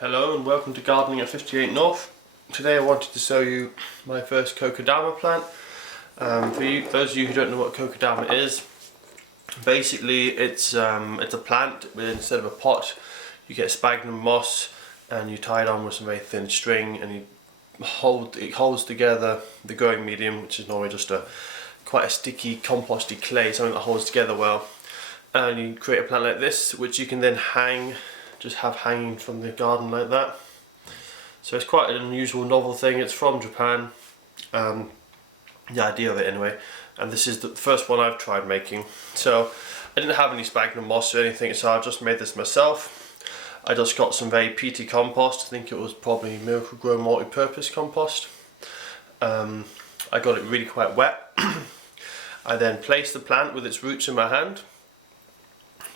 Hello and welcome to Gardening at 58 North. Today I wanted to show you my first kokedama plant. Those of you who don't know what kokedama is, basically it's a plant, but instead of a pot you get sphagnum moss and you tie it on with some very thin string, and it holds together the growing medium, which is normally just quite a sticky composty clay, something that holds together well, and you create a plant like this which you can then just have hanging from the garden like that. So it's quite an unusual, novel thing. It's from Japan, the idea of it anyway, and this is the first one I've tried making. So I didn't have any sphagnum moss or anything, so I just made this myself. I just got some very peaty compost. I think it was probably Miracle Grow multi-purpose compost. I got it really quite wet. I then placed the plant with its roots in my hand,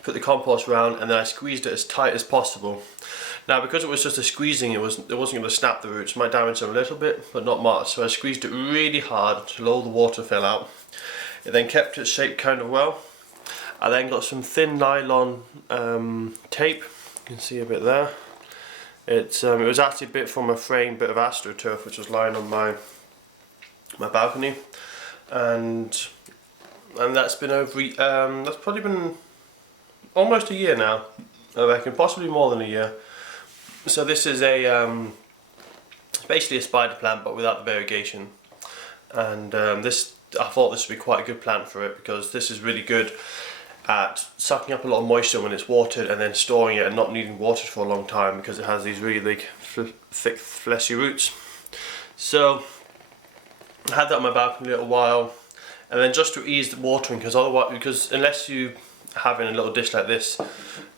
put the compost around, and then I squeezed it as tight as possible. Now, because it was just a squeezing, it wasn't going to snap the roots. It might damage them a little bit, but not much. So I squeezed it really hard until all the water fell out. It then kept its shape kind of well. I then got some thin nylon tape. You can see a bit there. It was actually a bit from a framed bit of astroturf which was lying on my balcony, and that's been that's probably been almost a year now, I reckon, possibly more than a year. So this is it's basically a spider plant but without the variegation, and I thought this would be quite a good plant for it, because this is really good at sucking up a lot of moisture when it's watered and then storing it and not needing water for a long time, because it has these really big thick fleshy roots. So I had that on my balcony a little while, and then just to ease the watering, because unless you have in a little dish like this,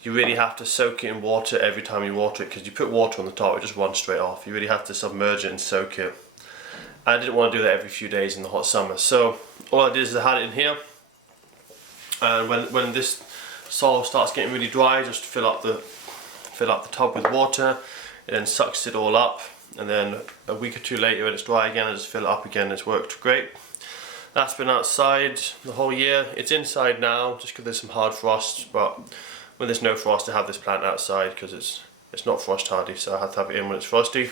you really have to soak it in water every time you water it, because you put water on the top, it just runs straight off. You really have to submerge it and soak it. I didn't want to do that every few days in the hot summer, so all I did is I had it in here, and when this soil starts getting really dry, just fill up the tub with water. It then sucks it all up, and then a week or two later when it's dry again, I just fill it up again. It's worked great. That's been outside the whole year. It's inside now just because there's some hard frost, but when there's no frost I have this plant outside because it's not frost hardy, so I have to have it in when it's frosty.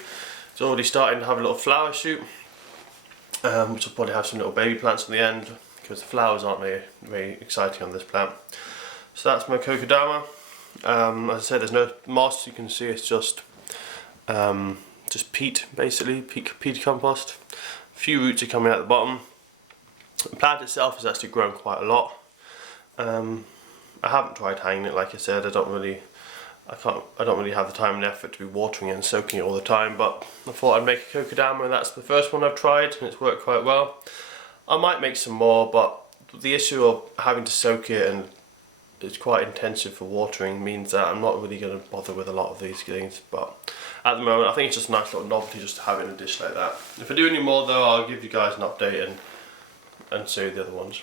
It's already starting to have a little flower shoot, which will probably have some little baby plants in the end, because the flowers aren't very exciting on this plant. So that's my kokedama. As I said, there's no moss, you can see it's just peat, basically, peat compost. A few roots are coming out the bottom. The plant itself has actually grown quite a lot. I haven't tried hanging it, like I said. I don't really have the time and effort to be watering it and soaking it all the time, but I thought I'd make a kokedama, and that's the first one I've tried, and it's worked quite well. I might make some more, but the issue of having to soak it and it's quite intensive for watering means that I'm not really going to bother with a lot of these things. But at the moment I think it's just a nice little novelty just to have it in a dish like that. If I do any more though, I'll give you guys an update and show you the other ones.